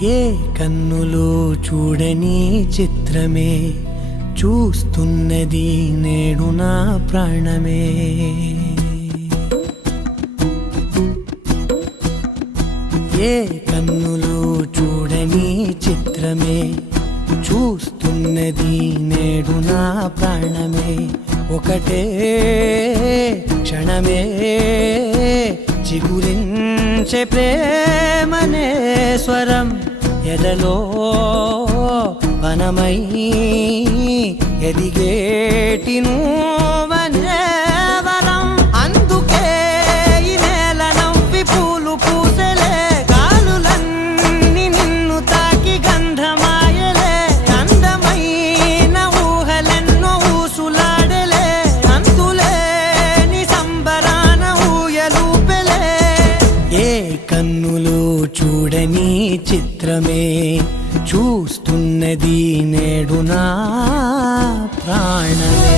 ఏ కన్నులు చూడని చిత్రమే చూస్తున్నది నేడు నా ప్రాణమే. ఏ కన్నులు చూడని చిత్రమే చూస్తున్నది నేడు నా ప్రాణమే. ఒకటే క్షణమే చిగురించే ప్రేమనే స్వరం ఎదలో వనమై ఎదిగేటి నువ్వనే వరం. అందుకే ఈ నేల నవ్వి పూలు పూసెలే, గాలులన్నీ నిన్ను తాకి గంధమాయలే. అందమైన ఊహలెన్నో ఊసులాడలే, అంతులేని సంబరాన ఊయలూపెలే. ఏ కన్నులు చూడని చిత్రమే చూస్తున్నది నేడు నా ప్రాణమే.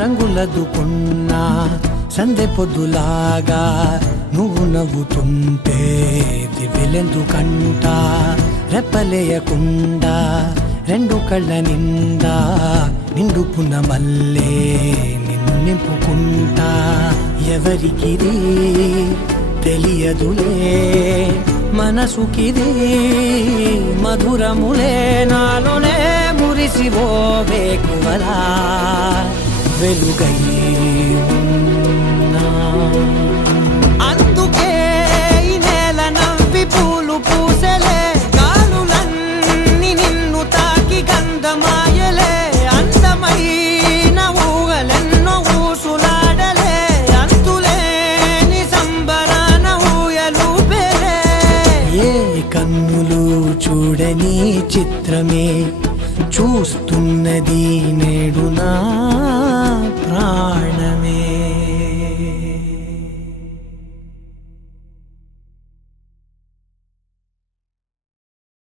రంగులదుకున్నా సందె పొద్దులాగా నువ్వు నవ్వుతుంటే దివ్వెలెందుకంట. రెప్పలేయకుండా రెండు కళ్ళ నిండా నిండుకున్న మల్లే నిన్ను నింపుకుంటా. ఎవరికిది తెలియదులే మనసుకిది మధురములే, నాలోనే మురిసివో వేకువలా వెలుగై ఉన్నా. అందుకే ఈ నేల నవ్వి పూలు పూసెలే, గాలులన్నీ నిన్ను తాకి గంధమాయలే. అందమైన ఊహలెన్నో ఊసులాడలే, అంతులేని సంబరాన ఊయలూపెలే. ఏ కన్నులు చూడని చిత్రమే చూస్తున్నది నేడు నా